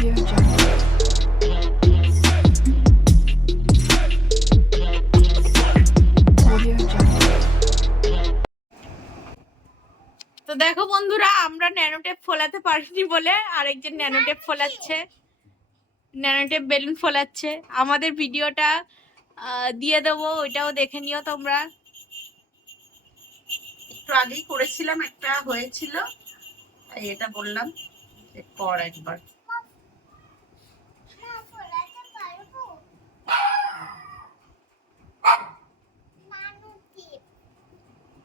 তো দেখো বন্ধুরা, আমরা ন্যানোটেপ ফোলাতে পারিনি বলে আরেকজন ন্যানোটেপ ফোলাচ্ছে, ন্যানোটেপ বেলুন ফোলাচ্ছে। আমাদের ভিডিওটা দিয়ে দেবো, ওইটাও দেখে নিও তোমরা। একটু আগেই করেছিলাম, একটা হয়েছিল, তাই এটা বললাম কর একবার।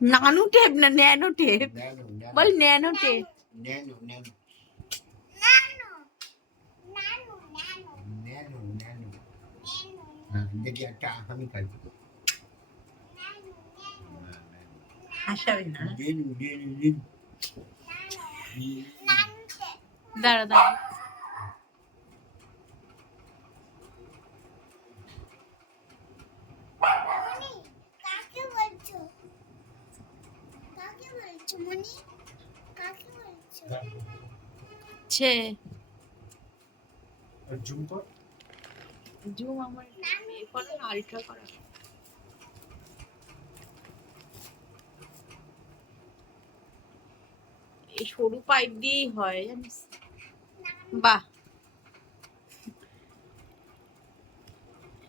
নানু টেপ না ন্যানো টেপ, বল ন্যানো টেপ। হাসাবি না, দাঁড়া দাঁড়া, জুম আমার আলট্রা করা। এই সরু পাইপ দিয়েই হয় জানিস। বাহ,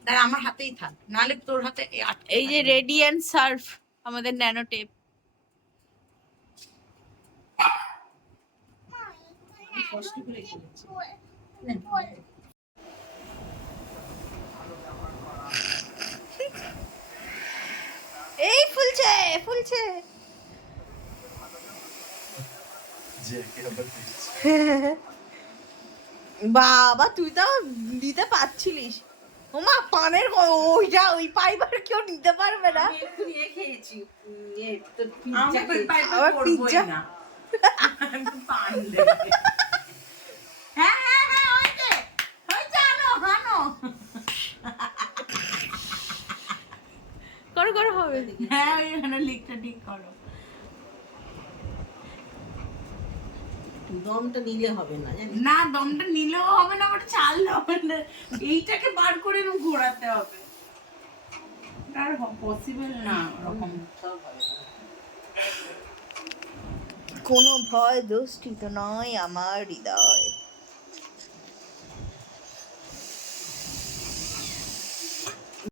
দাঁড়া আমার হাতেই থাক, নাহলে তোর হাতে এই যে রেডিয়েন্ট সার্ফ আমাদের ন্যানো টেপ। এই ফুলছে ফুলছে। বাবা তুই তো দিতে পারছিলিস। ওমা পানের ওইটা ওই পাইপ আর কেউ নিতে পারবে না। খেয়েছি আবার পিজ্জা। করো করো হবে। হ্যাঁ ওইখানে লিখটা ঠিক করো। দমটা নিলে হবে না, না দমটা নিলেও হবে না, ওটা চাললে হবে না, এইটাকে বার করে ঘোরাতে হবে, আর পসিবল না ওরকম। কোনো ভয় দোষটি তো নয় আমার হৃদয়।